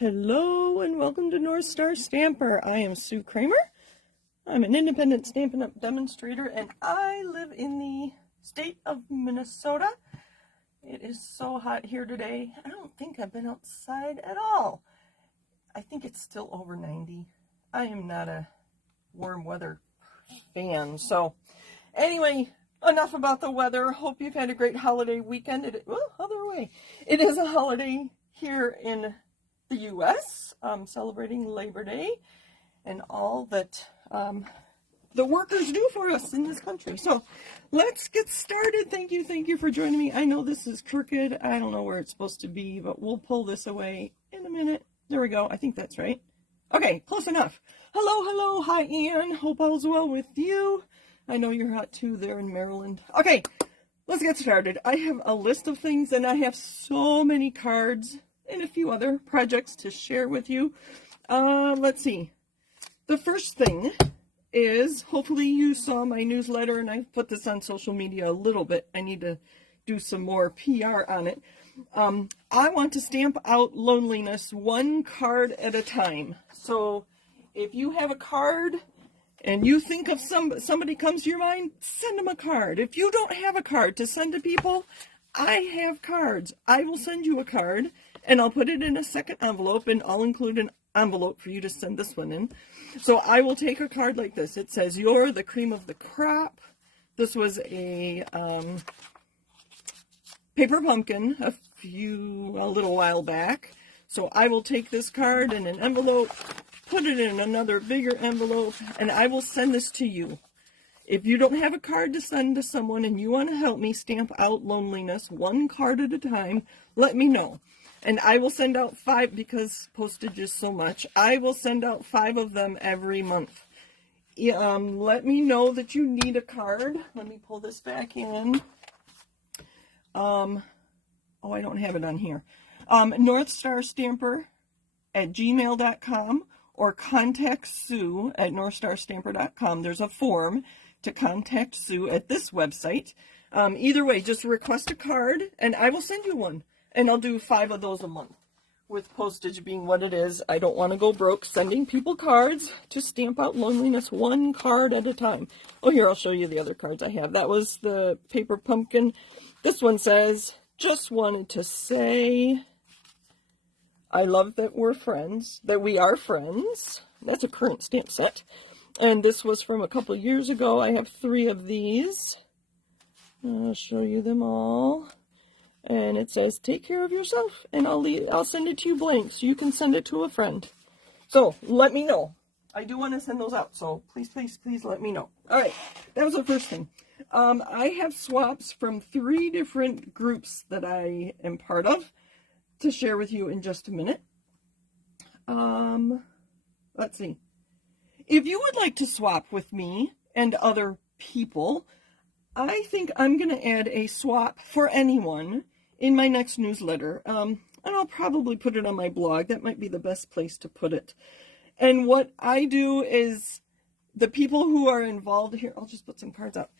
Hello and welcome to North Star Stamper. I am Sue Kramer. I'm an independent Stampin' Up demonstrator and I live in the state of Minnesota. It is so hot here today. I don't think I've been outside at all. I think it's still over 90. I am not a warm weather fan. So anyway, enough about the weather. Hope you've had a great holiday weekend. It is a holiday here in the U.S., celebrating Labor Day and all that the workers do for us in this country. So let's get started. Thank you for joining me. I know this is crooked. I don't know where it's supposed to be, but we'll pull this away in a minute. There we go. I think that's right. Okay, close enough. Hello. Hi, Ann. Hope all's well with you. I know you're hot too there in Maryland. Okay, let's get started. I have a list of things and I have so many cards and a few other projects to share with you. Let's see. The first thing is, hopefully you saw my newsletter and I've put this on social media a little bit. I need to do some more PR on it. I want to stamp out loneliness one card at a time. So if you have a card and you think of somebody comes to your mind, send them a card. If you don't have a card to send to people, I have cards. I will send you a card and I'll put it in a second envelope and I'll include an envelope for you to send this one in. So I will take a card like this. It says, "You're the cream of the crop." This was a paper pumpkin a little while back. So I will take this card in an envelope, put it in another bigger envelope, and I will send this to you. If you don't have a card to send to someone and you want to help me stamp out loneliness one card at a time, let me know. And I will send out 5 because postage is so much. I will send out 5 of them every month. Let me know that you need a card. Let me pull this back in. I don't have it on here. NorthStarStamper@gmail.com or contact Sue at NorthStarStamper.com. There's a form to contact Sue at this website. Either way, just request a card and I will send you one. And I'll do 5 of those a month. With postage being what it is, I don't want to go broke sending people cards to stamp out loneliness one card at a time. Oh, here, I'll show you the other cards I have. That was the paper pumpkin. This one says, "Just wanted to say, I love that we're friends, that we are friends." That's a current stamp set. And this was from a couple years ago. I have 3 of these. I'll show you them all. And it says, "Take care of yourself," and I'll send it to you blank, so you can send it to a friend. So let me know. I do want to send those out, so please let me know. All right, that was the first thing. I have swaps from 3 different groups that I am part of to share with you in just a minute. Let's see. If you would like to swap with me and other people, I think I'm going to add a swap for anyone in my next newsletter. And I'll probably put it on my blog. That might be the best place to put it. And what I do is the people who are involved here, I'll just put some cards up.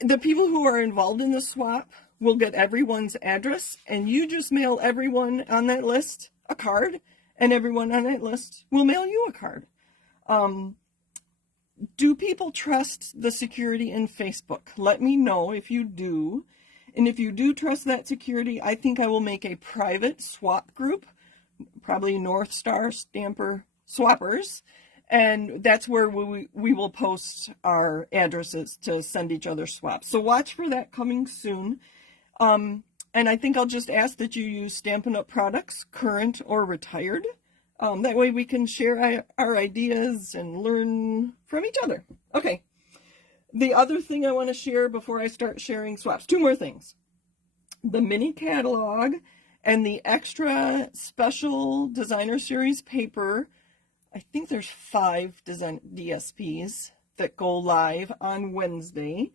The people who are involved in the swap will get everyone's address, and you just mail everyone on that list a card, and everyone on that list will mail you a card. Do people trust the security in Facebook? Let me know if you do. And if you do trust that security, I think I will make a private swap group, probably North Star Stamper Swappers. And that's where we will post our addresses to send each other swaps. So watch for that coming soon. And I think I'll just ask that you use Stampin' Up products, current or retired. That way we can share our ideas and learn from each other. Okay. The other thing I want to share before I start sharing swaps, 2 more things. The mini catalog and the extra special designer series paper. I think there's 5 DSPs that go live on Wednesday.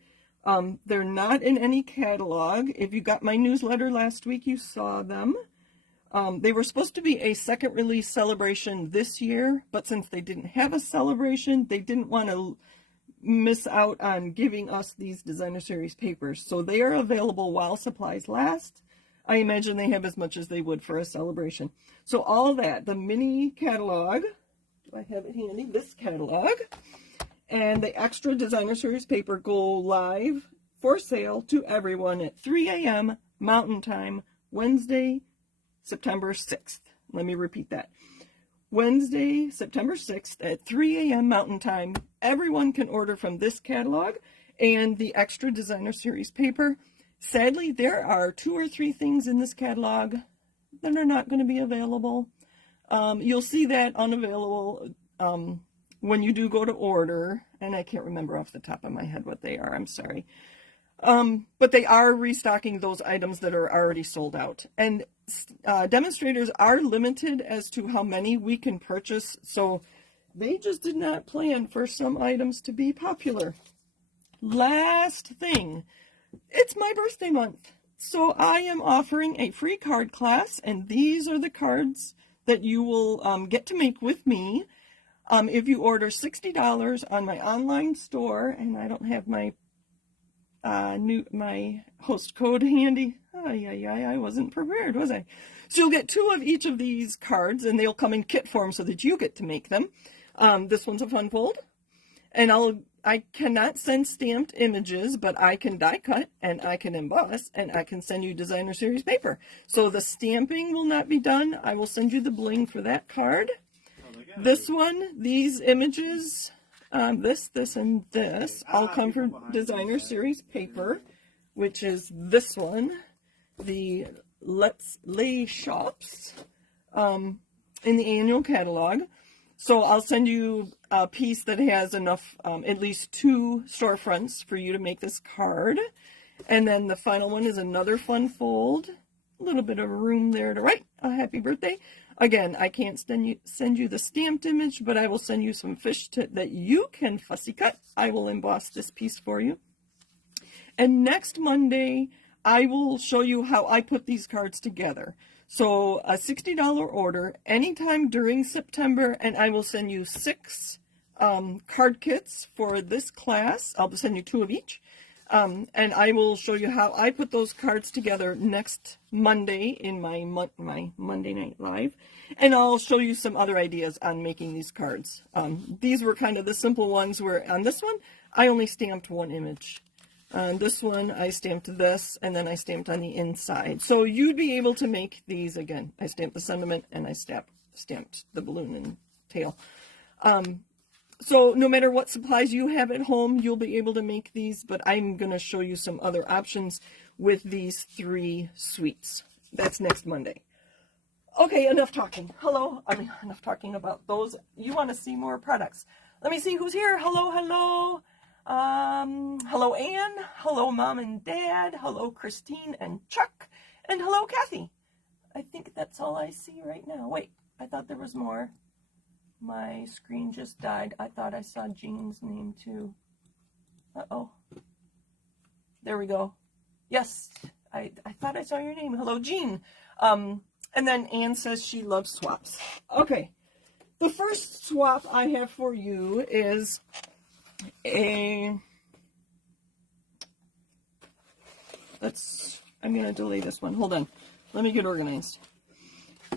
They're not in any catalog. If you got my newsletter last week, you saw them. They were supposed to be a second release celebration this year, but since they didn't have a celebration, they didn't want to miss out on giving us these designer series papers. So they are available while supplies last. I imagine they have as much as they would for a celebration. So all that, the mini catalog, do I have it handy? This catalog, and the extra designer series paper go live for sale to everyone at 3 a.m. Mountain Time, Wednesday, September 6th. Let me repeat that. Wednesday, September 6th at 3 a.m. Mountain Time. Everyone can order from this catalog and the extra designer series paper. Sadly, there are 2 or 3 things in this catalog that are not going to be available. You'll see that unavailable when you do go to order, and I can't remember off the top of my head what they are, I'm sorry. But they are restocking those items that are already sold out. And demonstrators are limited as to how many we can purchase, so they just did not plan for some items to be popular. Last thing, it's my birthday month, so I am offering a free card class, and these are the cards that you will get to make with me. If you order $60 on my online store, and I don't have my my host code handy. I wasn't prepared, was I? So you'll get 2 of each of these cards, and they'll come in kit form so that you get to make them. This one's a fun fold, and I cannot send stamped images, but I can die cut, and I can emboss, and I can send you designer series paper. So the stamping will not be done. I will send you the bling for that card. This one, these images, this, and this, all come from designer series paper, which is this one, the Let's Lay Shops, in the annual catalog. So I'll send you a piece that has enough, at least 2 storefronts for you to make this card. And then the final one is another fun fold. A little bit of room there to write a happy birthday. Again, I can't send you the stamped image, but I will send you some fish that you can fussy cut. I will emboss this piece for you. And next Monday, I will show you how I put these cards together. So a $60 order anytime during September, and I will send you 6 card kits for this class. I'll send you 2 of each. And I will show you how I put those cards together next Monday in my Monday Night Live. And I'll show you some other ideas on making these cards. These were kind of the simple ones where on this one, I only stamped 1 image. On this one, I stamped this, and then I stamped on the inside. So you'd be able to make these again. I stamped the sentiment, and I stamped the balloon and tail. So no matter what supplies you have at home, you'll be able to make these, but I'm going to show you some other options with these 3 suites. That's next Monday. Okay, enough talking. Enough talking about those. You want to see more products. Let me see who's here. Hello. Hello, Anne. Hello, Mom and Dad. Hello, Christine and Chuck. And hello, Kathy. I think that's all I see right now. Wait, I thought there was more. My screen just died. I thought I saw Jean's name too. Uh-oh. There we go. Yes, I thought I saw your name. Hello, Jean. And then Anne says she loves swaps. Okay. The first swap I have for you is I'm going to delay this one. Hold on. Let me get organized.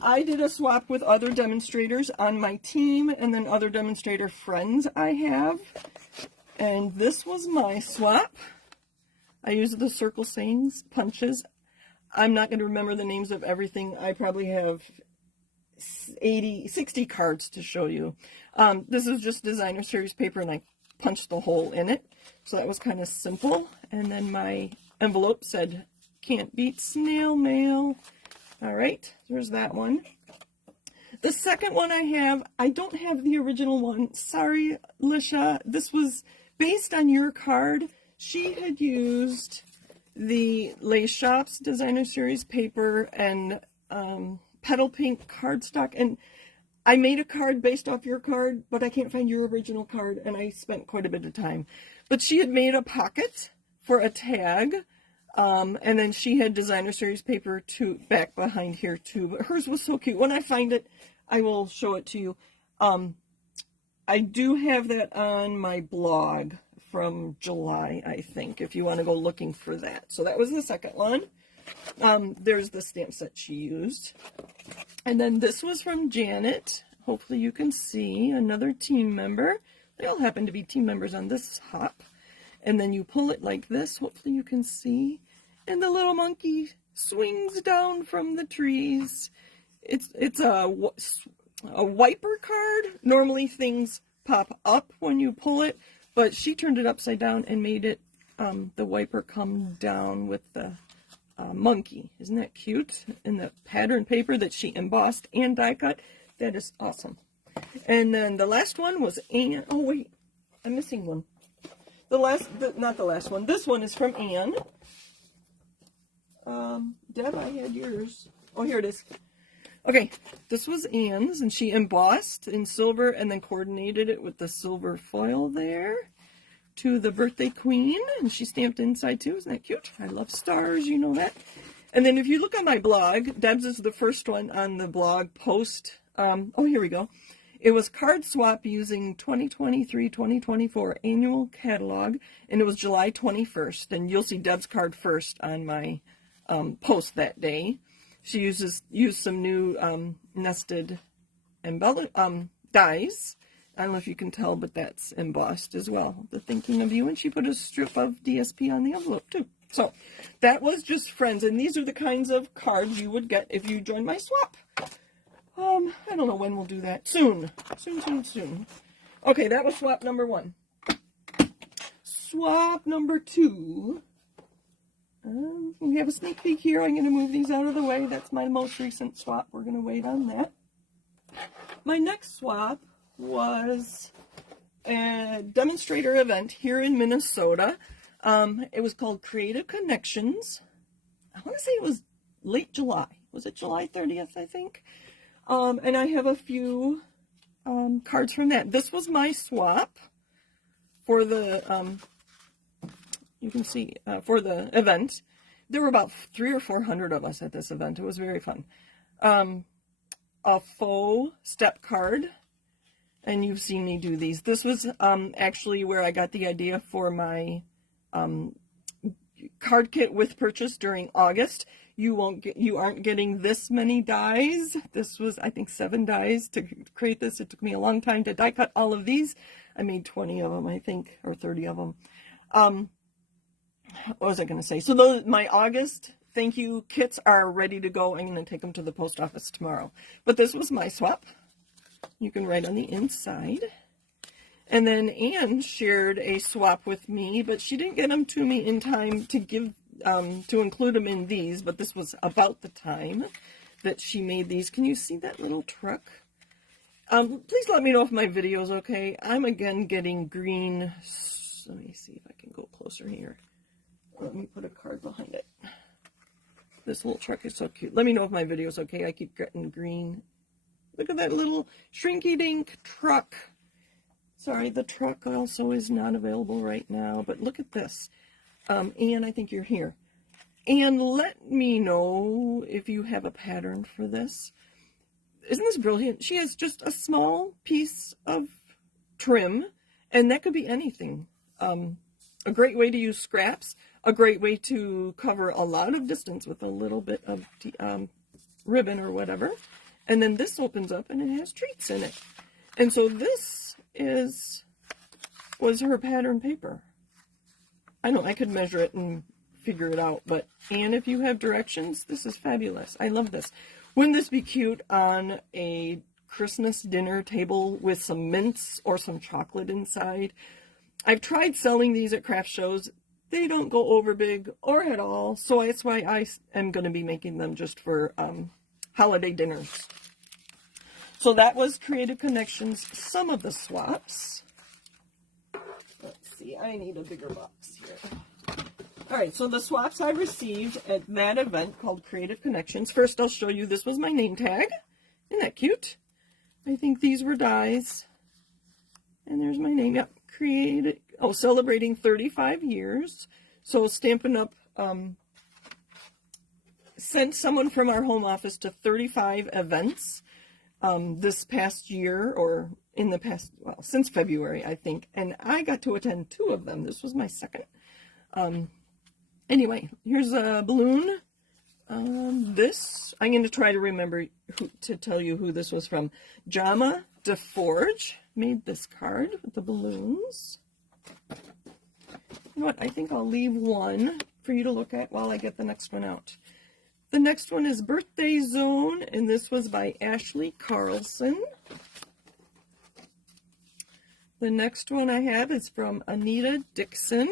I did a swap with other demonstrators on my team and then other demonstrator friends I have. And this was my swap. I used the circle sayings, punches. I'm not going to remember the names of everything. I probably have 60 cards to show you. This is just designer series paper, and I punched the hole in it. So that was kind of simple. And then my envelope said, "Can't beat snail mail." All right, there's that one. The second one I don't have the original one. Sorry, Lisha. This was based on your card. She had used the Lace Shops Designer Series paper and Petal Pink cardstock. And I made a card based off your card, but I can't find your original card, and I spent quite a bit of time. But she had made a pocket for a tag. And then she had designer series paper back behind here too, but hers was so cute. When I find it, I will show it to you. I do have that on my blog from July, I think, if you want to go looking for that. So that was the second one. There's the stamp set she used. And then this was from Janet. Hopefully you can see, another team member. They all happen to be team members on this hop. And then you pull it like this. Hopefully you can see. And the little monkey swings down from the trees. It's a wiper card. Normally things pop up when you pull it, but she turned it upside down and made it the wiper come down with the monkey. Isn't that cute? And the pattern paper that she embossed and die cut. That is awesome. And then the last one was Anne. Oh wait, I'm missing one. Not the last one. This one is from Anne. Deb, I had yours. Oh, here it is. Okay, this was Anne's, and she embossed in silver and then coordinated it with the silver foil there to the birthday queen, and she stamped inside too. Isn't that cute? I love stars, you know that. And then if you look on my blog, Deb's is the first one on the blog post. Oh, here we go. It was card swap using 2023-2024 annual catalog, and it was July 21st, and you'll see Deb's card first on my post that day. She used some new nested dies. I don't know if you can tell, but that's embossed as well. The thinking of you, and she put a strip of DSP on the envelope too. So that was just friends, and these are the kinds of cards you would get if you join my swap. I don't know when we'll do that. Soon. Soon. Okay, that was swap number 1. Swap number 2. We have a sneak peek here. I'm going to move these out of the way. That's my most recent swap. We're going to wait on that. My next swap was a demonstrator event here in Minnesota. It was called Creative Connections. I want to say it was late July. Was it July 30th, I think? And I have a few cards from that. This was my swap for the, you can see, for the event. There were about 300 or 400 of us at this event. It was very fun. A faux step card, and you've seen me do these. This was actually where I got the idea for my card kit with purchase during August. You aren't getting this many dies. This was, I think, 7 dies to create this. It took me a long time to die cut all of these. I made 20 of them, I think, or 30 of them. What was I going to say? So my August thank you kits are ready to go. I'm going to take them to the post office tomorrow. But this was my swap. You can write on the inside. And then Anne shared a swap with me, but she didn't get them to me in time to give to include them in these. But this was about the time that she made these. Can you see that little truck? Please let me know if my video is okay. I'm again getting green. Let me see if I can go closer here. Let me put a card behind it. This little truck is so cute. Let me know if my video is okay. I keep getting green. Look at that little shrinky-dink truck. Sorry, the truck also is not available right now, but look at this. Anne, I think you're here. Anne, let me know if you have a pattern for this. Isn't this brilliant? She has just a small piece of trim, and that could be anything. A great way to use scraps, a great way to cover a lot of distance with a little bit of ribbon or whatever. And then this opens up and it has treats in it. And so this was her pattern paper. I know I could measure it and figure it out, but Anne, if you have directions, this is fabulous. I love this. Wouldn't this be cute on a Christmas dinner table with some mints or some chocolate inside? I've tried selling these at craft shows. They don't go over big or at all, so that's why I am going to be making them just for holiday dinners. So that was Creative Connections, some of the swaps. Let's see, I need a bigger box here. All right, so the swaps I received at that event called Creative Connections. First, I'll show you, this was my name tag. Isn't that cute? I think these were dies. And there's my name. Yep, celebrating 35 years. So Stampin' Up! Sent someone from our home office to 35 events this past year, or in the past, well, since February, I think. And I got to attend 2 of them. This was my second. Anyway, here's a balloon This, I'm going to try to remember to tell you who this was from. Jama DeForge made this card with the balloons. You know what, I think I'll leave one for you to look at while I get the next one out. The next one is Birthday Zone, and this was by Ashley Carlson. The next one I have is from Anita Dixon.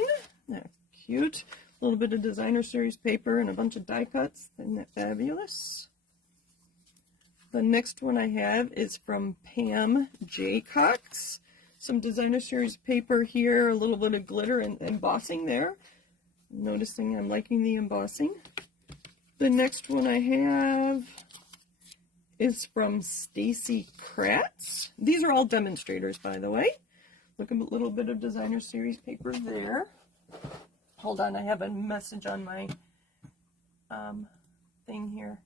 That's cute. A little bit of designer series paper and a bunch of die cuts. Isn't that fabulous? The next one I have is from Pam Jaycox. Some designer series paper here, a little bit of glitter and embossing there. Noticing I'm liking the embossing. The next one I have is from Stacy Kratz. These are all demonstrators, by the way. Look at a little bit of designer series paper there. Hold on, I have a message on my thing here.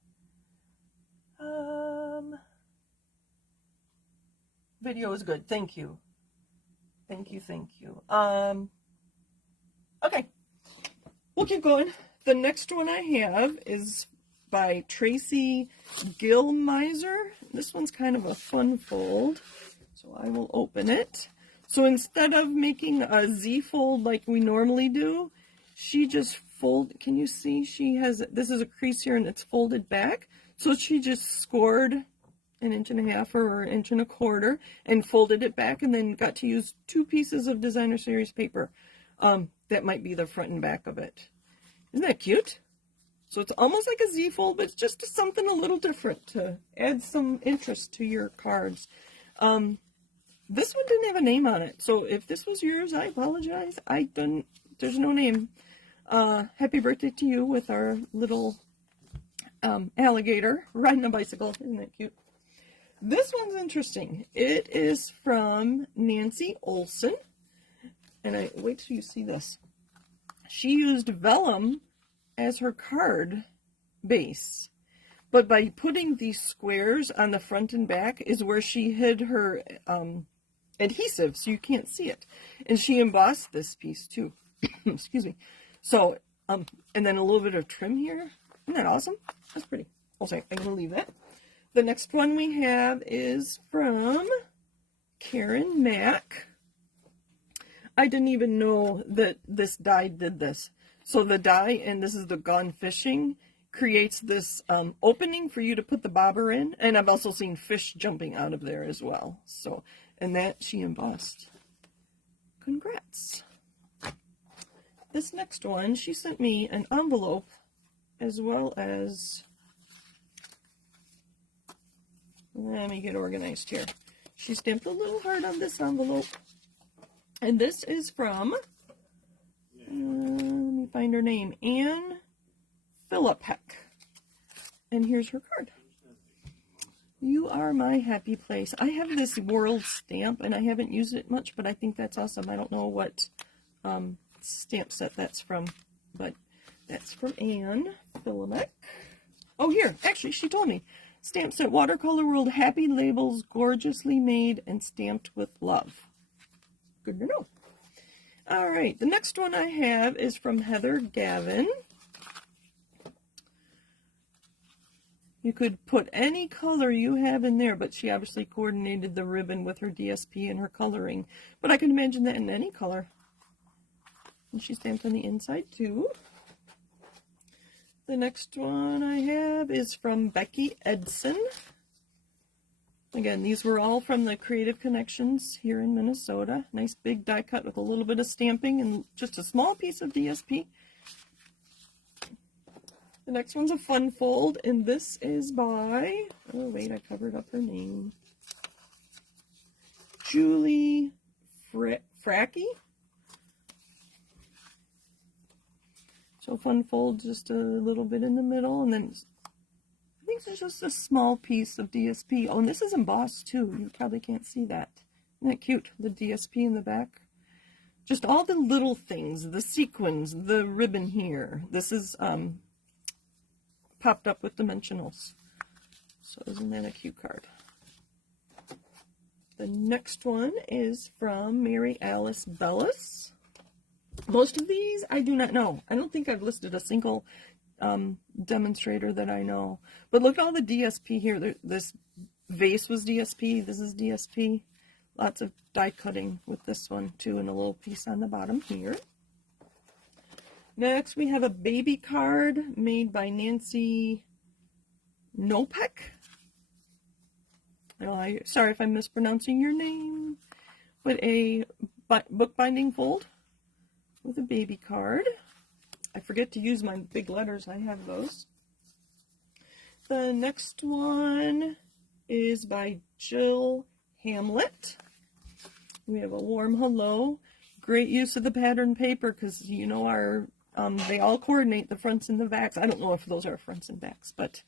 Video is good. Thank you. Thank you, thank you. Okay, we'll keep going. The next one I have is by Tracy Gilmiser. This one's kind of a fun fold, so I will open it. So instead of making a Z fold like we normally do, she just can you see she has, this is a crease here and it's folded back. So she just scored 1.5 inches or 1.25 inches and folded it back, and then got to use 2 pieces of designer series paper. That might be the front and back of it. Isn't that cute? So it's almost like a Z fold, but it's just something a little different to add some interest to your cards. This one didn't have a name on it, so if this was yours, I apologize. There's no name. Happy birthday to you with our little alligator riding a bicycle. Isn't that cute? This one's interesting. It is from Nancy Olson. And wait till you see this. She used vellum as her card base. But by putting these squares on the front and back is where she hid her adhesive, so you can't see it. And she embossed this piece too. Excuse me. So, and then a little bit of trim here. Isn't that awesome? That's pretty. Okay, I'm going to leave that. The next one we have is from Karen Mack. I didn't even know that this die did this. So the die, and this is the Gone Fishing, creates this opening for you to put the bobber in. And I've also seen fish jumping out of there as well. So, and that she embossed. Congrats. This next one, she sent me an envelope as well as, let me get organized here. She stamped a little heart on this envelope. And this is from, let me find her name, Anne Philippek. And here's her card. You are my happy place. I have this world stamp, and I haven't used it much, but I think that's awesome. I don't know what stamp set that's from, but that's from Anne Philippek. Oh, here, actually, she told me. Stamp set, Watercolor World, happy labels, gorgeously made and stamped with love. Good to know. All right, the next one I have is from Heather Gavin. You could put any color you have in there, but she obviously coordinated the ribbon with her DSP and her coloring. But I can imagine that in any color. And she stamped on the inside too. The next one I have is from Becky Edson. Again, these were all from the Creative Connections here in Minnesota. Nice big die cut with a little bit of stamping and just a small piece of DSP. The next one's a fun fold, and this is by, oh wait, I covered up her name. Julie Fracke. So fun fold, just a little bit in the middle, and then I think there's just a small piece of DSP. Oh, and this is embossed too. You probably can't see that. Isn't that cute? The DSP in the back. Just all the little things, the sequins, the ribbon here. This is popped up with dimensionals. So isn't that a cute card? The next one is from Mary Alice Bellis. Most of these I do not know. I don't think I've listed a single demonstrator that I know. But look at all the DSP here. This vase was DSP. This is DSP. Lots of die cutting with this one too, and a little piece on the bottom here. Next, we have a baby card made by Nancy Nopek. Oh, sorry if I'm mispronouncing your name. But a bookbinding fold with a baby card. I forget to use my big letters. I have those. The next one is by Jill Hamlet. We have a warm hello. Great use of the pattern paper because, you know, our they all coordinate the fronts and the backs. I don't know if those are fronts and backs, but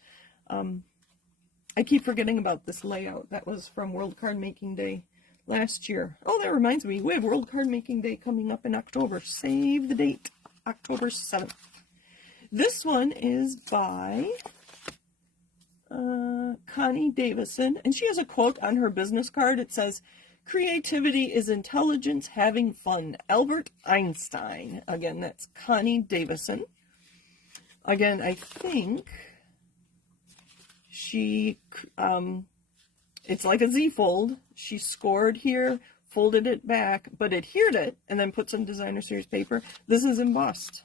I keep forgetting about this layout. That was from World Card Making Day last year. Oh, that reminds me. We have World Card Making Day coming up in October. Save the date. October 7th. This one is by Connie Davison, and she has a quote on her business card. It says, "Creativity is intelligence having fun. Albert Einstein." Again, that's Connie Davison. Again, I think she, it's like a Z-fold. She scored here, folded it back, but adhered it, and then put some designer series paper. This is embossed.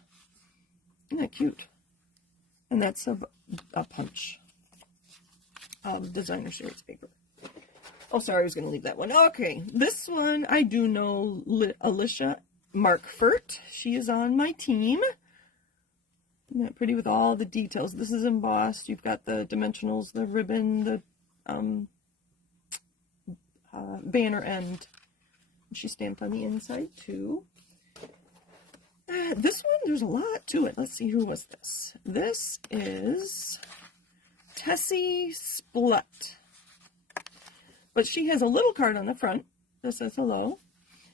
Isn't that cute? And that's a punch of designer series paper. Oh, sorry, I was going to leave that one. Okay, this one I do know Alicia Markfurt. She is on my team. Isn't that pretty with all the details? This is embossed. You've got the dimensionals, the ribbon, the banner end. She stamped on the inside too. This one, there's a lot to it. Let's see, who was this? This is Tessie Splett. But she has a little card on the front that says hello.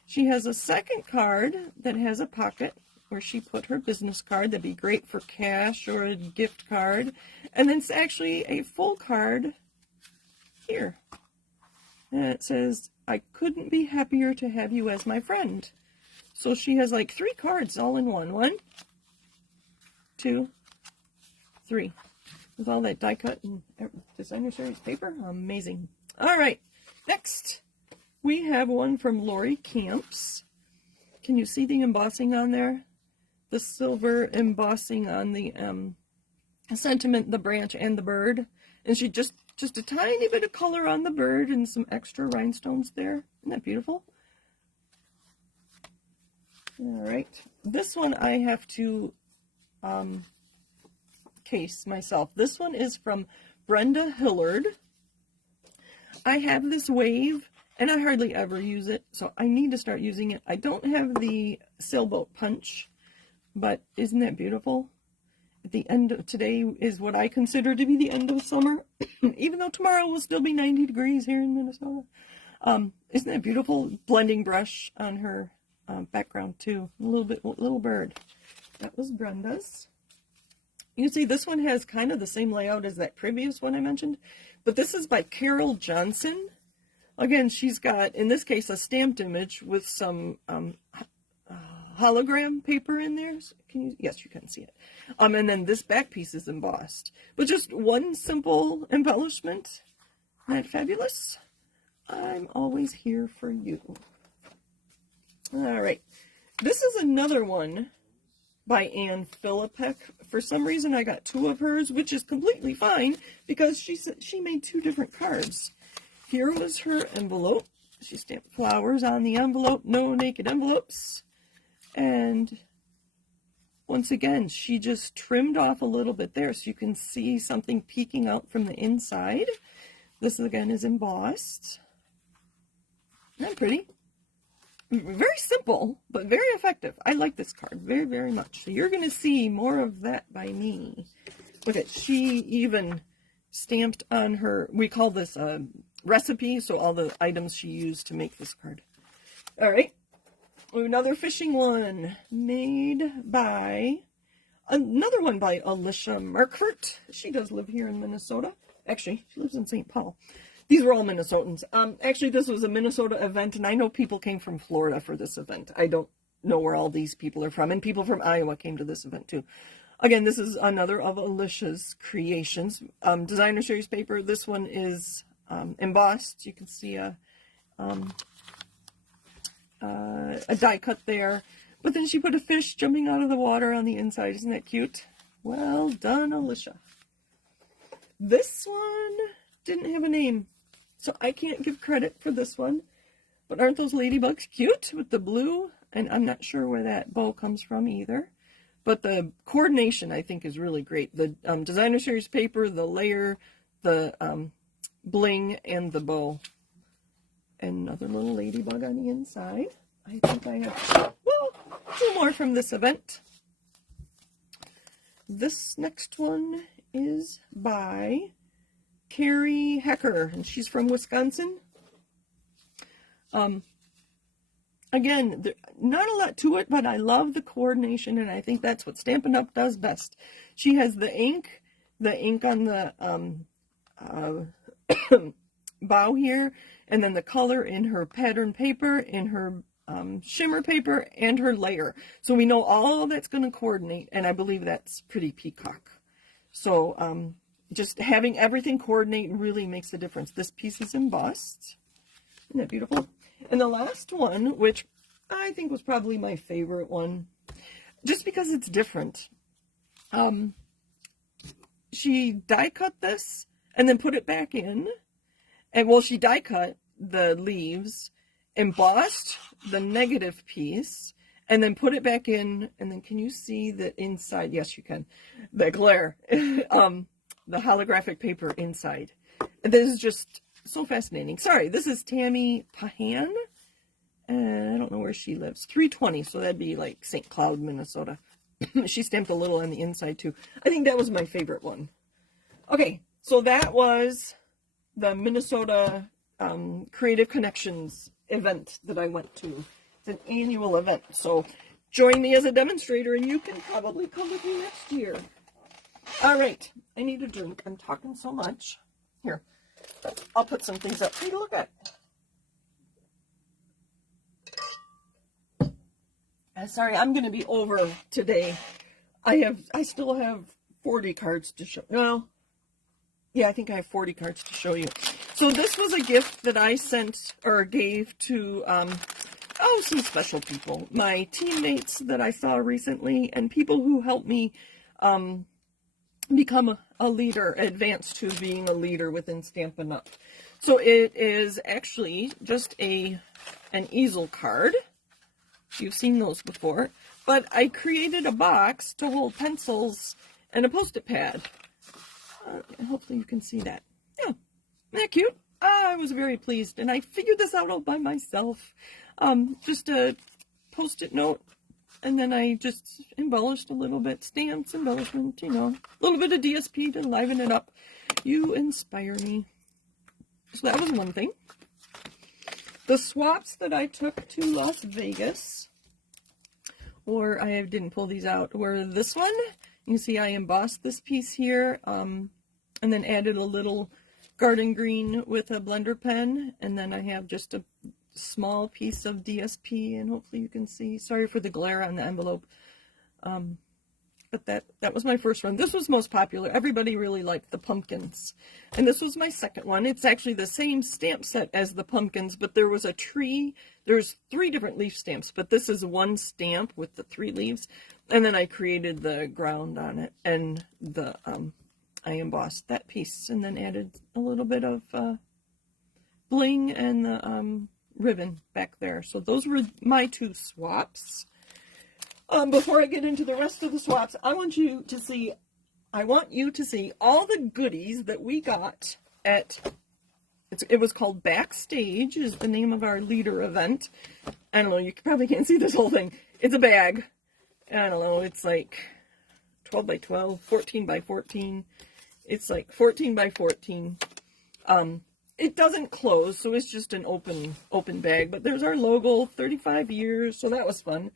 She has a second card that has a pocket where she put her business card. That'd be great for cash or a gift card. And then it's actually a full card here. And it says, "I couldn't be happier to have you as my friend." So she has like 3 cards all in one. 1, 2, 3. With all that die cut and designer series paper. Amazing. All right. Next, we have one from Lori Camps. Can you see the embossing on there? The silver embossing on the sentiment, the branch, and the bird. And she just a tiny bit of color on the bird and some extra rhinestones there. Isn't that beautiful? All right. This one I have to case myself. This one is from Brenda Hillard. I have this wave, and I hardly ever use it, so I need to start using it. I don't have the sailboat punch, but isn't that beautiful? At the end of today is what I consider to be the end of summer, even though tomorrow will still be 90 degrees here in Minnesota. Isn't that beautiful? Blending brush on her background too. Little bird. That was Brenda's. You can see this one has kind of the same layout as that previous one I mentioned, but this is by Carol Johnson. Again, she's got, in this case, a stamped image with some hologram paper in there. Yes, you can see it. And then this back piece is embossed. But just one simple embellishment. Isn't that fabulous? I'm always here for you. All right. This is another one by Anne Philippek. For some reason, I got 2 of hers, which is completely fine because she made 2 different cards. Here was her envelope. She stamped flowers on the envelope, no naked envelopes. And once again, she just trimmed off a little bit there so you can see something peeking out from the inside. This again is embossed. Isn't that pretty? Very simple, but very effective. I like this card very, very much. So you're going to see more of that by me. Look at, she even stamped on her, we call this a recipe, so all the items she used to make this card. All right. Another fishing one made by, another one by Alicia Markfurt. She does live here in Minnesota. Actually, she lives in St. Paul. These were all Minnesotans. Actually, this was a Minnesota event, and I know people came from Florida for this event. I don't know where all these people are from, and people from Iowa came to this event, too. Again, this is another of Alicia's creations. Designer series paper. This one is embossed. You can see a die cut there. But then she put a fish jumping out of the water on the inside. Isn't that cute? Well done, Alicia. This one didn't have a name, so I can't give credit for this one. But aren't those ladybugs cute with the blue? And I'm not sure where that bow comes from either. But the coordination, I think, is really great. The designer series paper, the layer, the bling, and the bow. And another little ladybug on the inside. I think I have, well, 2 more from this event. This next one is by Carrie Hecker, and she's from Wisconsin. Again, not a lot to it, but I love the coordination, and I think that's what Stampin' Up! Does best. She has the ink on the bow here, and then the color in her pattern paper, in her shimmer paper, and her layer. So we know all that's going to coordinate, and I believe that's pretty peacock. So just having everything coordinate really makes a difference. This piece is embossed. Isn't that beautiful? And the last one, which I think was probably my favorite one, just because it's different. She die cut this and then put it back in. And well, she die cut the leaves, embossed the negative piece, and then put it back in. And then can you see the inside? Yes, you can. The glare, the holographic paper inside. And this is just so fascinating. Sorry, this is Tammy Pahan. I don't know where she lives. 320, so that'd be like St. Cloud, Minnesota. She stamped a little on the inside too. I think that was my favorite one. Okay, so that was the Minnesota Creative Connections event that I went to. It's an annual event, so join me as a demonstrator and you can probably come with me next year. All right, I need a drink. I'm talking so much. Here, I'll put some things up for you to look at. Sorry, I'm going to be over today. I still have 40 cards to show. Well, yeah, I think I have 40 cards to show you. So this was a gift that I sent or gave to some special people. My teammates that I saw recently and people who helped me become a leader, advance to being a leader within Stampin' Up. So it is actually just an easel card. You've seen those before, but I created a box to hold pencils and a Post-it pad. Hopefully you can see that. Yeah, isn't that cute? I was very pleased, and I figured this out all by myself. Just a Post-it note, and then I just embellished a little bit, stamps, embellishment, you know, a little bit of DSP to liven it up. You inspire me. So that was one thing. The swaps that I took to Las Vegas, or I didn't pull these out, were this one. You can see I embossed this piece here, and then added a little garden green with a blender pen, and then I have just a small piece of DSP, and hopefully you can see. Sorry for the glare on the envelope. But that was my first one. This was most popular. Everybody really liked the pumpkins. And this was my second one. It's actually the same stamp set as the pumpkins, but there was a tree. There's 3 different leaf stamps, but this is one stamp with the 3 leaves. And then I created the ground on it, and I embossed that piece, and then added a little bit of bling and the ribbon back there. So those were my 2 swaps. Before I get into the rest of the swaps, I want you to see all the goodies that we got at, it was called Backstage, is the name of our leader event. I don't know, you probably can't see this whole thing. It's a bag. I don't know, it's like 12 by 12, 14 by 14. It's like 14 by 14. It doesn't close, so it's just an open bag. But there's our logo, 35 years, so that was fun.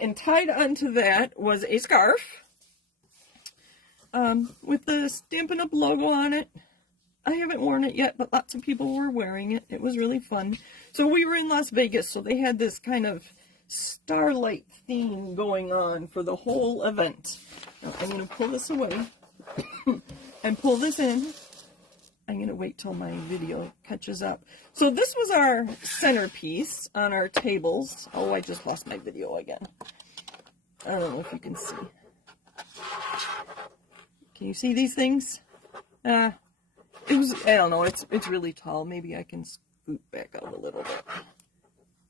And tied onto that was a scarf with the Stampin' Up! Logo on it. I haven't worn it yet, but lots of people were wearing it. It was really fun. So we were in Las Vegas, so they had this kind of starlight theme going on for the whole event. Now I'm going to pull this away and pull this in. I'm going to wait till my video catches up. So this was our centerpiece on our tables. Oh, I just lost my video again. I don't know if you can see. Can you see these things? I don't know, it's really tall. Maybe I can scoot back up a little bit.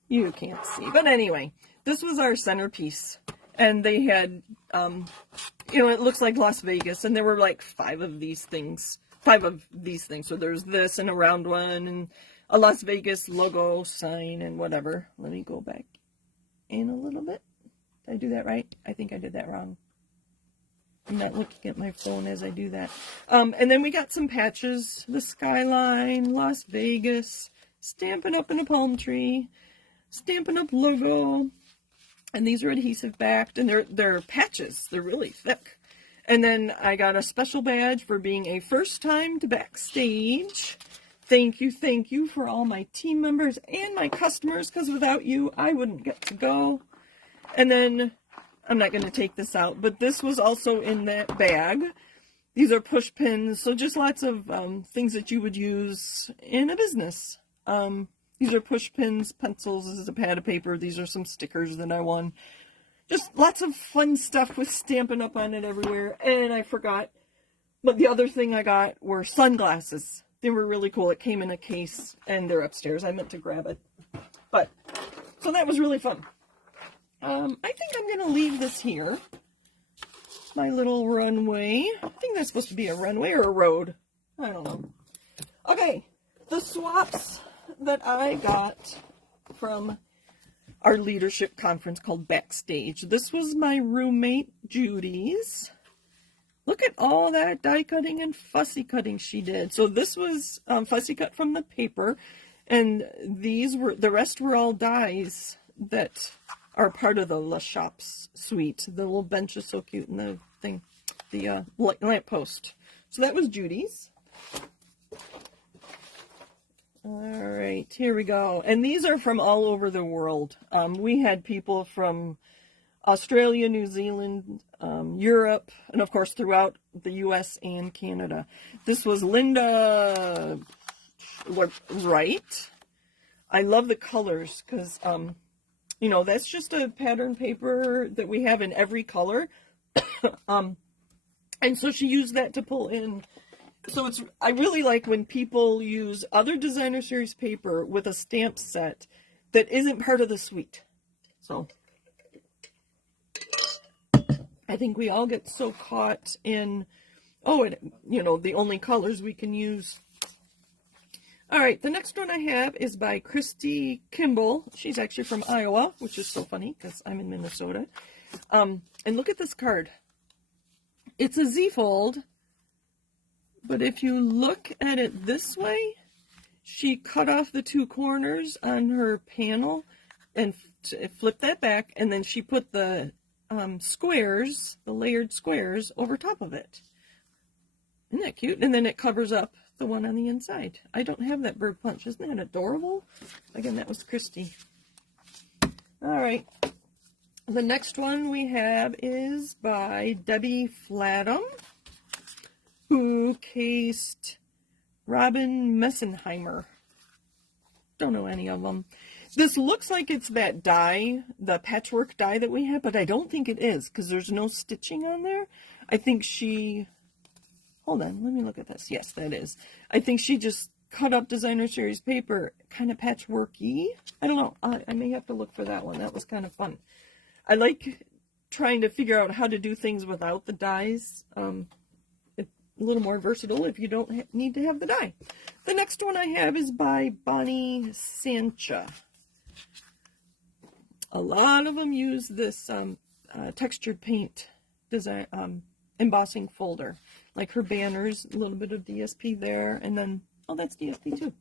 You can't see. But anyway, this was our centerpiece. And they had, it looks like Las Vegas. And there were like 5 of these things. So there's this and a round one and a Las Vegas logo sign and whatever. Let me go back in a little bit. Did I do that right? I think I did that wrong. I'm not looking at my phone as I do that. And then we got some patches. The skyline, Las Vegas, Stampin' Up in a palm tree, Stampin' Up logo. And these are adhesive backed, and they're patches. They're really thick. And then I got a special badge for being a first time to backstage. Thank you for all my team members and my customers, because without you, I wouldn't get to go. And then, I'm not going to take this out, but this was also in that bag. These are push pins, so just lots of things that you would use in a business. These are push pins, pencils, this is a pad of paper, these are some stickers that I won. Just lots of fun stuff with Stampin' Up on it everywhere. And I forgot, but the other thing I got were sunglasses. They were really cool. It came in a case, and they're upstairs. I meant to grab it. But, so that was really fun. I think I'm going to leave this here. My little runway. I think that's supposed to be a runway or a road. I don't know. Okay, the swaps that I got from our leadership conference called Backstage. This was my roommate, Judy's. Look at all that die cutting and fussy cutting she did. So this was fussy cut from the paper, and the rest were all dies that are part of the La Shops suite. The little bench is so cute, and the thing, the lamp post. So that was Judy's. All right, here we go. And these are from all over the world. We had people from Australia, New Zealand, Europe, and of course throughout the US and Canada. This was Linda Wright. I love the colors because, that's just a pattern paper that we have in every color. And so she used that to pull in. So I really like when people use other designer series paper with a stamp set that isn't part of the suite. So I think we all get so caught in, the only colors we can use. All right, the next one I have is by Christy Kimball. She's actually from Iowa, which is so funny because I'm in Minnesota. And look at this card. It's a Z-fold. But if you look at it this way, she cut off the 2 corners on her panel and flipped that back, and then she put the squares, the layered squares, over top of it. Isn't that cute? And then it covers up the one on the inside. I don't have that bird punch. Isn't that adorable? Again, that was Christy. All right. The next one we have is by Debbie Flatham, who cased Robin Messenheimer. Don't know any of them. This looks like it's that die, the patchwork die that we have, but I don't think it is because there's no stitching on there. I think she, hold on, let me look at this. Yes, that is. I think she just cut up designer series paper, kind of patchworky. I don't know. I may have to look for that one. That was kind of fun. I like trying to figure out how to do things without the dies. A little more versatile if you don't need to have the die. The next one I have is by Bonnie Sancha. A lot of them use this textured paint design embossing folder, like her banners, a little bit of DSP there, and then, oh, that's DSP too.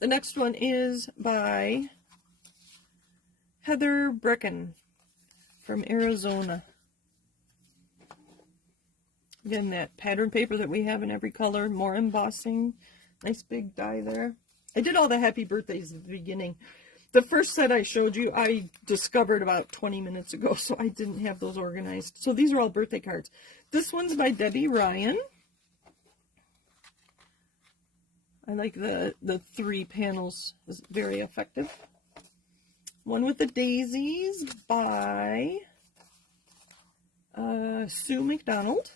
The next one is by Heather Brecken from Arizona. Again, that pattern paper that we have in every color, more embossing, nice big die there. I did all the happy birthdays at the beginning. The first set I showed you, I discovered about 20 minutes ago, so I didn't have those organized. So these are all birthday cards. This one's by Debbie Ryan. I like the 3 panels, is very effective. One with the daisies by Sue McDonald.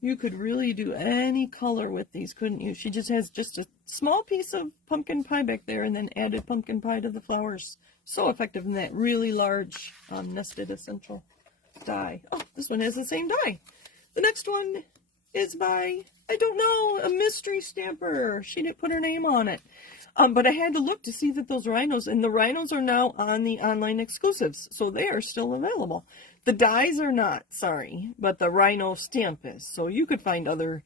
You could really do any color with these, couldn't you? She just has just a small piece of pumpkin pie back there and then added pumpkin pie to the flowers. So effective in that really large nested essential die. Oh, this one has the same die. The next one is by, I don't know, a mystery stamper. She didn't put her name on it. But I had to look to see that those rhinos, and the rhinos are now on the online exclusives, so they are still available. The dies are not, sorry, but the rhino stamp is. So you could find other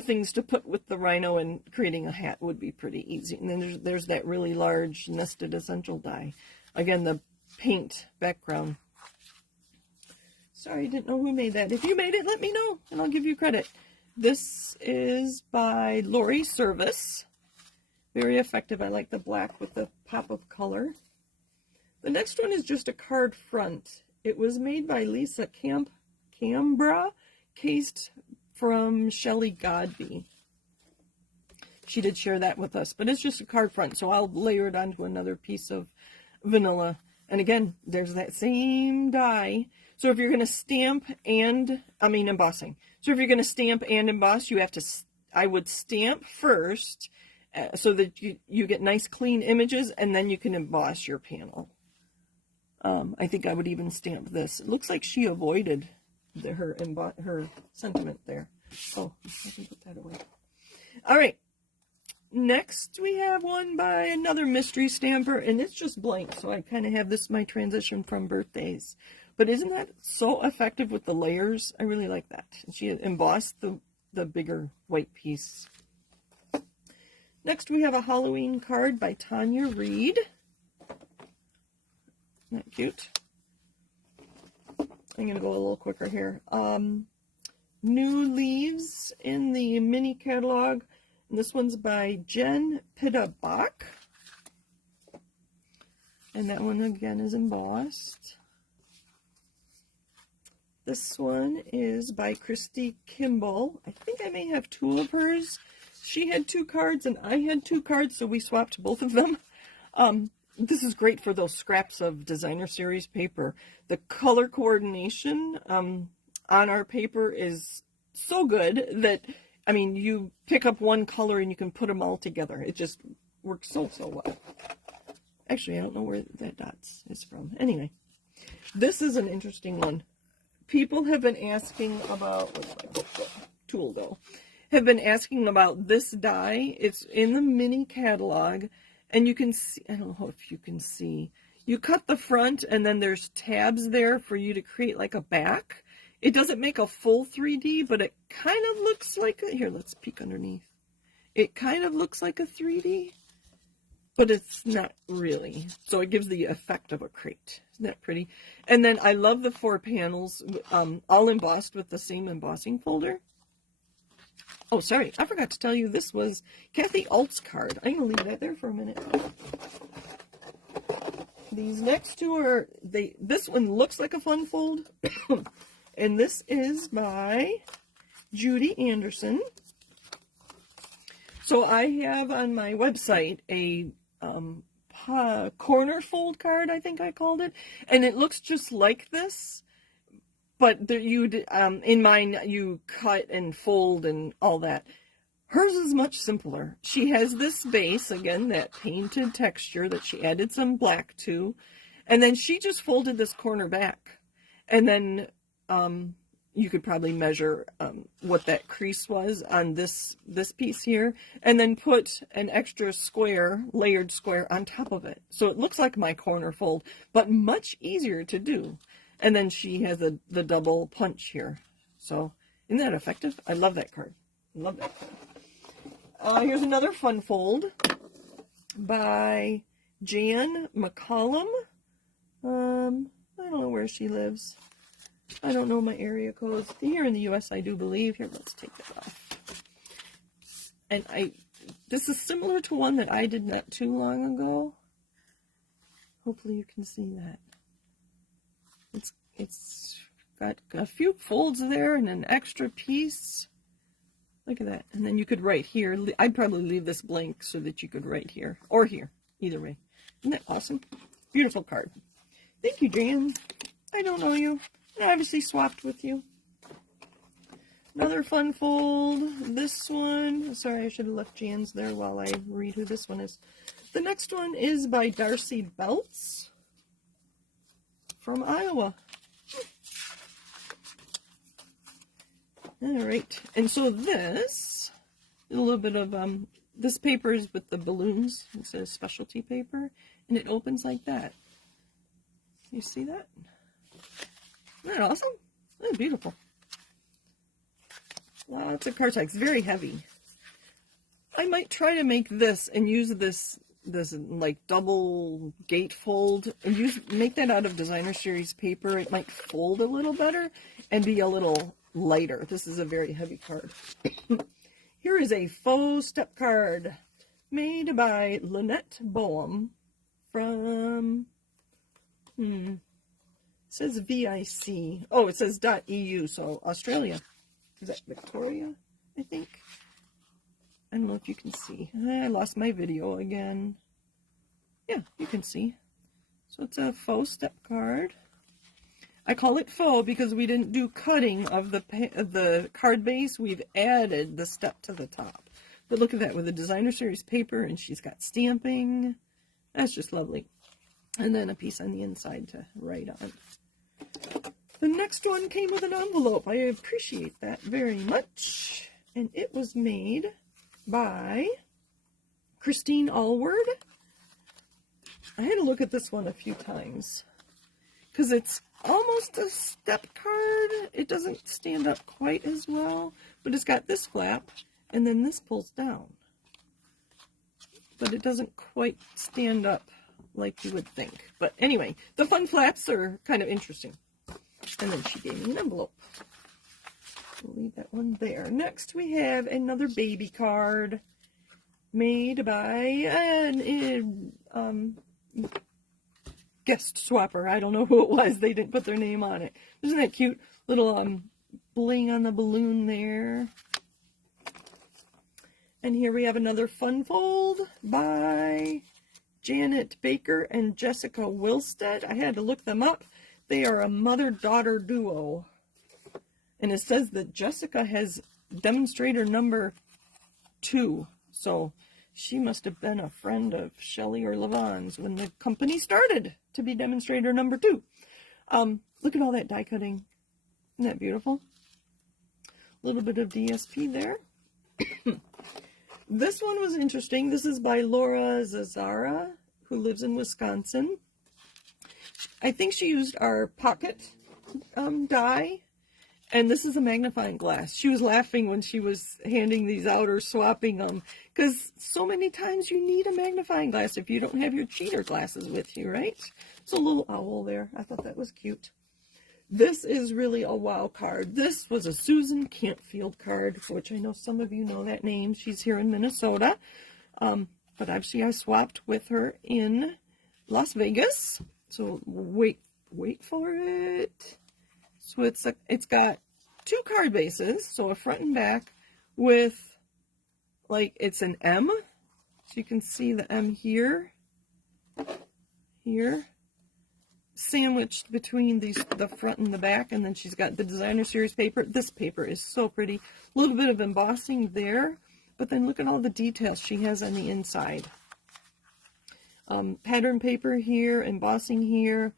things to put with the rhino, and creating a hat would be pretty easy. And then there's that really large nested essential die. Again, the paint background. Sorry, I didn't know who made that. If you made it, let me know, and I'll give you credit. This is by Lori Service. Very effective. I like the black with the pop of color. The next one is just a card front. It was made by Lisa Cambra, cased from Shelley Godby. She did share that with us, but it's just a card front, so I'll layer it onto another piece of vanilla. And again, there's that same die. So if you're going to stamp and, embossing. So if you're going to stamp and emboss, you have to, I would stamp first, so that you get nice clean images, and then you can emboss your panel. I think I would even stamp this. It looks like she avoided her sentiment there. Oh, I can put that away. All right. Next, we have one by another mystery stamper, and it's just blank, so I kind of have this my transition from birthdays. But isn't that so effective with the layers? I really like that. And she embossed the bigger white piece. Next, we have a Halloween card by Tanya Reed. Isn't that cute? I'm going to go a little quicker here. New Leaves in the mini catalog. And this one's by Jen Pittabach. And that one, again, is embossed. This one is by Christy Kimball. I think I may have 2 of hers. She had 2 cards and I had 2 cards, so we swapped both of them. This is great for those scraps of designer series paper. The color coordination on our paper is so good that, you pick up one color and you can put them all together. It just works so well. Actually, I don't know where that dots is from. Anyway, this is an interesting one. People have been asking about, where's my book tool though? Have been asking about this die. It's in the mini catalog, and you can see, I don't know if you can see, you cut the front and then there's tabs there for you to create like a back. It doesn't make a full 3D, but it kind of looks like here, let's peek underneath. It kind of looks like a 3D, but it's not really. So it gives the effect of a crate. Isn't that pretty? And then I love the 4 panels, all embossed with the same embossing folder. Oh, sorry, I forgot to tell you this was Kathy Alt's card. I'm going to leave that there for a minute. These next 2 are, this one looks like a fun fold. And this is by Judy Anderson. So I have on my website a corner fold card, I think I called it. And it looks just like this. But in mine, you cut and fold and all that. Hers is much simpler. She has this base, again, that painted texture that she added some black to. And then she just folded this corner back. And then you could probably measure what that crease was on this piece here. And then put an extra square, layered square on top of it. So it looks like my corner fold, but much easier to do. And then she has the double punch here. So, isn't that effective? I love that card. I love that card. Here's another fun fold by Jan McCollum. I don't know where she lives. I don't know my area codes. Here in the U.S., I do believe. Here, let's take that off. And This is similar to one that I did not too long ago. Hopefully you can see that. It's got a few folds there and an extra piece. Look at that. And then you could write here. I'd probably leave this blank so that you could write here or here. Either way. Isn't that awesome? Beautiful card. Thank you, Jan. I don't know you. I obviously swapped with you. Another fun fold. This one. Sorry, I should have left Jan's there while I read who this one is. The next one is by Darcy Belts from Iowa. All right. And so this, a little bit of, this paper is with the balloons. It says specialty paper. And it opens like that. You see that? Isn't that awesome? That's beautiful. Lots of cardstock. It's very heavy. I might try to make this and use this like double gatefold and make that out of designer series paper. It might fold a little better and be a little lighter. This is a very heavy card. Here is a faux step card made by Lynette Boehm from it says VIC. Oh, it says .eu, so Australia. Is that Victoria, I think? I don't know if you can see. I lost my video again. Yeah, you can see. So it's a faux step card. I call it faux because we didn't do cutting of the card base. We've added the step to the top. But look at that with the designer series paper, and she's got stamping. That's just lovely. And then a piece on the inside to write on. The next one came with an envelope. I appreciate that very much. And it was made by Christine Allward. I had to look at this one a few times because it's almost a step card. It doesn't stand up quite as well, but it's got this flap and then this pulls down. But it doesn't quite stand up like you would think. But anyway, the fun flaps are kind of interesting. And then she gave me an envelope. We'll leave that one there. Next we have another baby card made by an guest swapper. I don't know who it was. They didn't put their name on it. Isn't that cute? Little bling on the balloon there. And here we have another fun fold by Janet Baker and Jessica Wilstead. I had to look them up. They are a mother-daughter duo. And it says that Jessica has demonstrator number 2. So she must have been a friend of Shelley or Levon's when the company started to be demonstrator number 2. Look at all that die cutting. Isn't that beautiful? A little bit of DSP there. This one was interesting. This is by Laura Zazzara, who lives in Wisconsin. I think she used our pocket die. And this is a magnifying glass. She was laughing when she was handing these out or swapping them. Because so many times you need a magnifying glass if you don't have your cheater glasses with you, right? It's a little owl there. I thought that was cute. This is really a wow card. This was a Susan Cantfield card, which I know some of you know that name. She's here in Minnesota. But actually I swapped with her in Las Vegas. So wait for it. So it's got 2 card bases, so a front and back with, like, it's an M. So you can see the M here, sandwiched between the front and the back, and then she's got the designer series paper. This paper is so pretty. A little bit of embossing there, but then look at all the details she has on the inside. Pattern paper here, embossing here,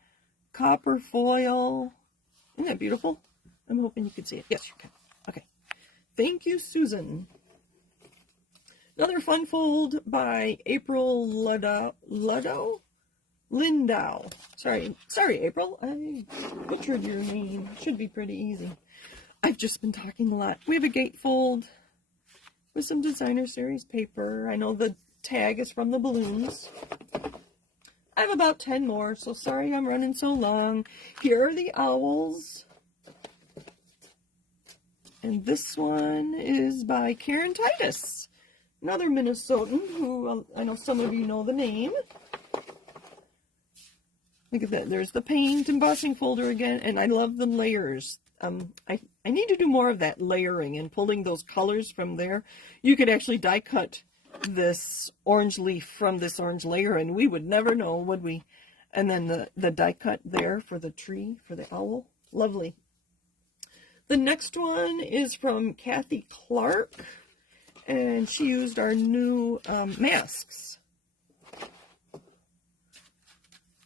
copper foil. Isn't that beautiful? I'm hoping you can see it. Yes, you can. Okay. Thank you, Susan. Another fun fold by April Lindau. Sorry, April. I butchered your name. Should be pretty easy. I've just been talking a lot. We have a gatefold with some designer series paper. I know the tag is from the balloons. I have about 10 more, so sorry I'm running so long. Here are the owls. And this one is by Karen Titus. another Minnesotan who I know some of you know the name. Look at that. There's the paint embossing folder again, and I love the layers. I need to do more of that layering and pulling those colors from there. You could actually die cut this orange leaf from this orange layer, and we would never know, would we? And then the die cut there for the tree, for the owl. Lovely. The next one is from Kathy Clark, and she used our new masks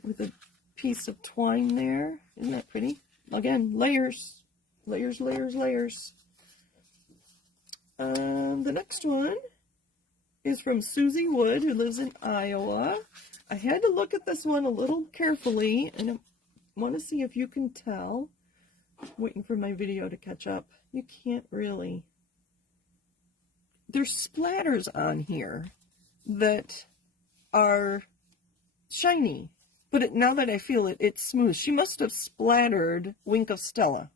with a piece of twine there. Isn't that pretty? Again, layers, layers, layers, layers. The next one is from Susie Wood, who lives in Iowa. I had to look at this one a little carefully, and I want to see if you can tell. Waiting for my video to catch up. You can't really. There's splatters on here that are shiny. But now that I feel it, it's smooth. She must have splattered Wink of Stella.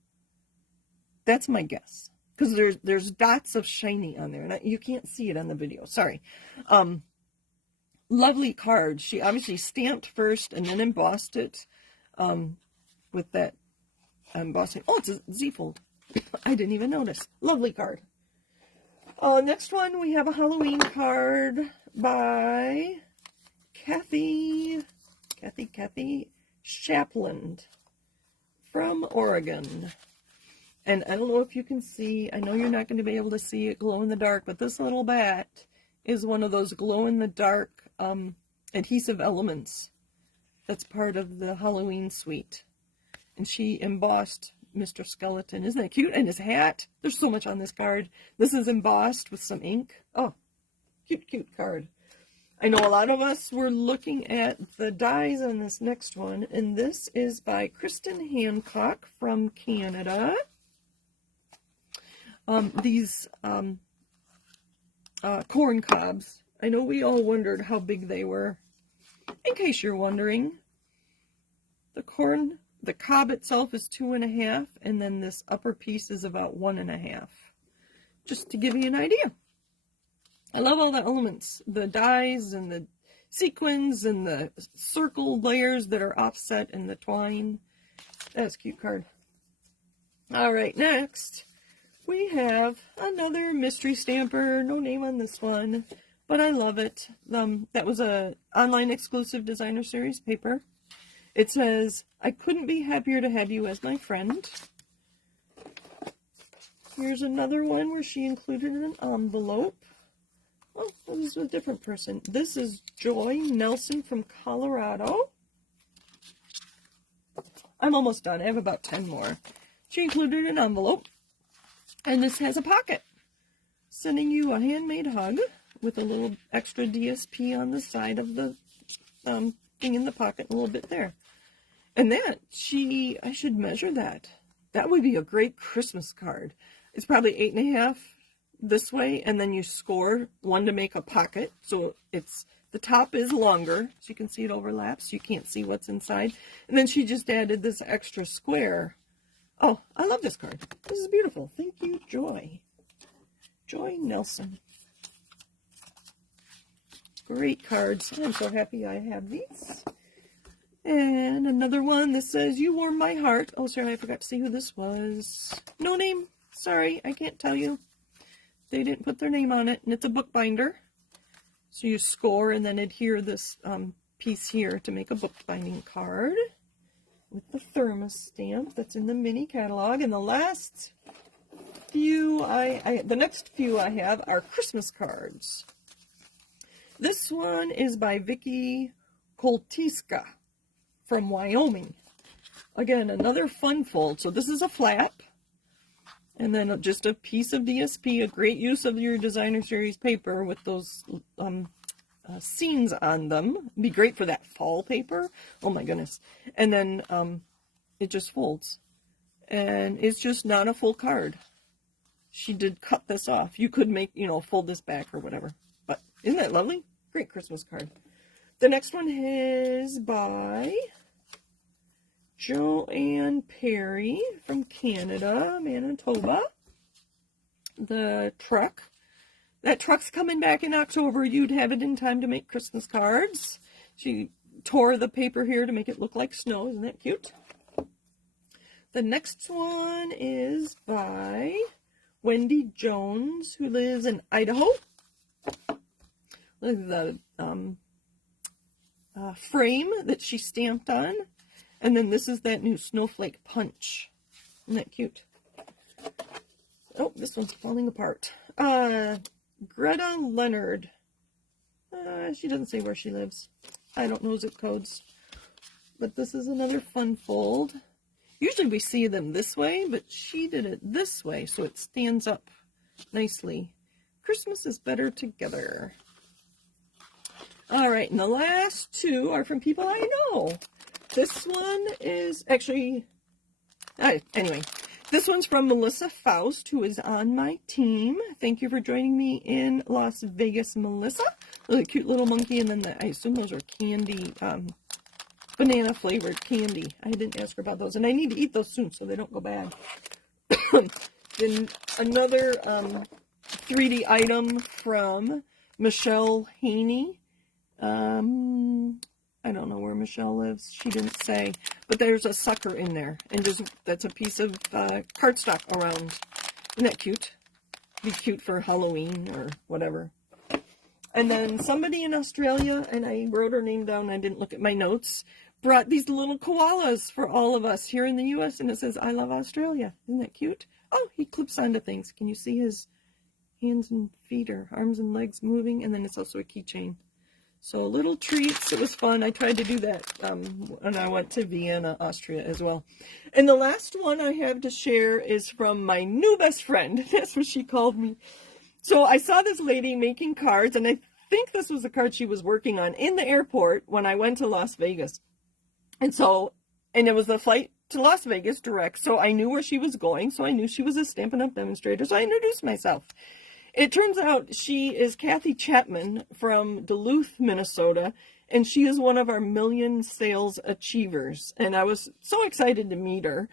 That's my guess. Because there's dots of shiny on there. And you can't see it on the video. Sorry. Lovely card. She obviously stamped first and then embossed it with that embossing. Oh, it's a Z-fold. I didn't even notice. Lovely card. Next one, we have a Halloween card by Kathy Shapland from Oregon. And I don't know if you can see, I know you're not going to be able to see it glow in the dark, but this little bat is one of those glow in the dark adhesive elements that's part of the Halloween suite. And she embossed Mr. Skeleton. Isn't that cute? And his hat. There's so much on this card. This is embossed with some ink. Oh, cute, cute card. I know a lot of us were looking at the dies on this next one, and this is by Kristen Hancock from Canada. These corn cobs. I know we all wondered how big they were. In case you're wondering, the cob itself is 2.5, and then this upper piece is about 1.5. Just to give you an idea. I love all the elements, the dies and the sequins and the circle layers that are offset in the twine. That's a cute card. All right, next we have another mystery stamper. No name on this one, but I love it. That was a online exclusive designer series paper. It says, "I couldn't be happier to have you as my friend." Here's another one where she included an envelope. Oh, this is a different person. This is Joy Nelson from Colorado. I'm almost done. I have about 10 more. She included an envelope. And this has a pocket. Sending you a handmade hug with a little extra DSP on the side of the thing in the pocket, a little bit there. And that, I should measure that. That would be a great Christmas card. It's probably 8.5 this way, and then you score one to make a pocket. So the top is longer, so you can see it overlaps. You can't see what's inside. And then she just added this extra square. Oh, I love this card. This is beautiful. Thank you, Joy. Joy Nelson. Great cards. I'm so happy I have these. And another one that says, "You warm my heart." Oh, sorry, I forgot to see who this was. No name. Sorry, I can't tell you. They didn't put their name on it, and it's a bookbinder. So you score and then adhere this piece here to make a bookbinding card with the thermos stamp that's in the mini catalog. And the last few, the next few I have are Christmas cards. This one is by Vicki Koltiska from Wyoming. Again, another fun fold. So this is a flap. And then just a piece of DSP, a great use of your designer series paper with those scenes on them. It'd be great for that fall paper. Oh my goodness. And then it just folds. And it's just not a full card. She did cut this off. You could make, fold this back or whatever. But isn't that lovely? Great Christmas card. The next one is by Joanne Perry from Canada, Manitoba. The truck that truck's coming back in October. You'd have it in time to make Christmas cards. She tore the paper here to make it look like snow. Isn't that cute? The next one is by Wendy Jones, who lives in Idaho. Look at the frame that she stamped on. And then this is that new snowflake punch. Isn't that cute? Oh, this one's falling apart. Greta Leonard. She doesn't say where she lives. I don't know zip codes. But this is another fun fold. Usually we see them this way, but she did it this way, so it stands up nicely. Christmas is better together. All right, and the last two are from people I know. This one is actually, anyway, this one's from Melissa Faust, who is on my team. Thank you for joining me in Las Vegas, Melissa. Really cute little monkey, and then I assume those are candy, banana flavored candy. I didn't ask her about those, and I need to eat those soon so they don't go bad. Then another 3D item from Michelle Haney. I don't know where Michelle lives. She didn't say, but there's a sucker in there, and that's a piece of cardstock around. Isn't that cute? Be cute for Halloween or whatever. And then somebody in Australia, and I wrote her name down, I didn't look at my notes, brought these little koalas for all of us here in the U.S., and it says, I love Australia. Isn't that cute? Oh, he clips onto things. Can you see his hands and feet or arms and legs moving? And then it's also a keychain. So little treats. It was fun. I tried to do that when I went to Vienna, Austria as well. And the last one I have to share is from my new best friend. That's what she called me. So I saw this lady making cards, and I think this was the card she was working on in the airport when I went to Las Vegas. And it was the flight to Las Vegas direct, so I knew where she was going, so I knew she was a Stampin' Up! Demonstrator, so I introduced myself. It turns out she is Kathy Chapman from Duluth, Minnesota, and she is one of our million sales achievers. And I was so excited to meet her.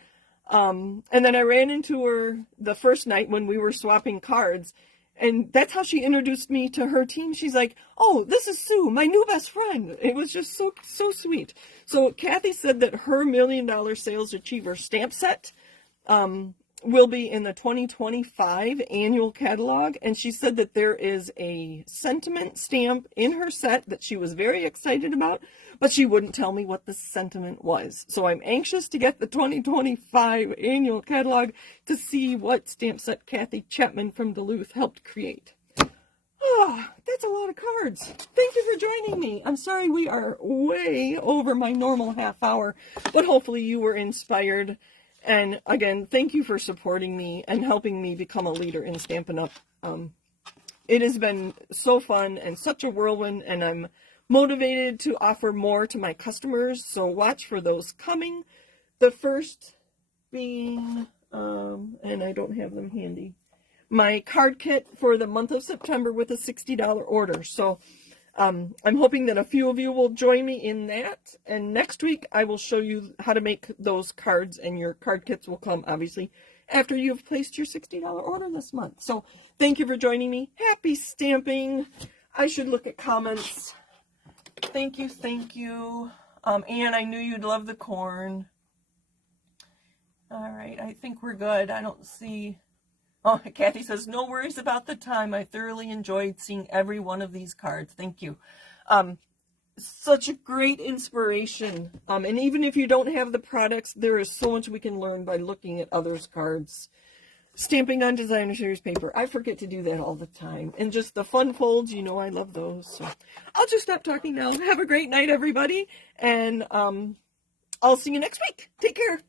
And then I ran into her the first night when we were swapping cards, and that's how she introduced me to her team. She's like, oh, this is Sue, my new best friend. It was just so sweet. So Kathy said that her $1 Million Sales Achiever stamp set will be in the 2025 annual catalog, and she said that there is a sentiment stamp in her set that she was very excited about, but she wouldn't tell me what the sentiment was. So I'm anxious to get the 2025 annual catalog to see what stamp set Kathy Chapman from Duluth helped create. Oh, that's a lot of cards. Thank you for joining me. I'm sorry we are way over my normal half hour, but hopefully you were inspired. And again, thank you for supporting me and helping me become a leader in Stampin' Up. It has been so fun and such a whirlwind, and I'm motivated to offer more to my customers, so watch for those coming. The first being, and I don't have them handy, my card kit for the month of September with a $60 order. So I'm hoping that a few of you will join me in that, and next week I will show you how to make those cards, and your card kits will come, obviously, after you've placed your $60 order this month. So thank you for joining me. Happy stamping. I should look at comments. Thank you, thank you. Anne, I knew you'd love the corn. All right, I think we're good. I don't see... Oh, Kathy says, no worries about the time. I thoroughly enjoyed seeing every one of these cards. Thank you. Such a great inspiration. And even if you don't have the products, there is so much we can learn by looking at others' cards. Stamping on designer series paper. I forget to do that all the time. And just the fun folds, you know I love those. So I'll just stop talking now. Have a great night, everybody. And I'll see you next week. Take care.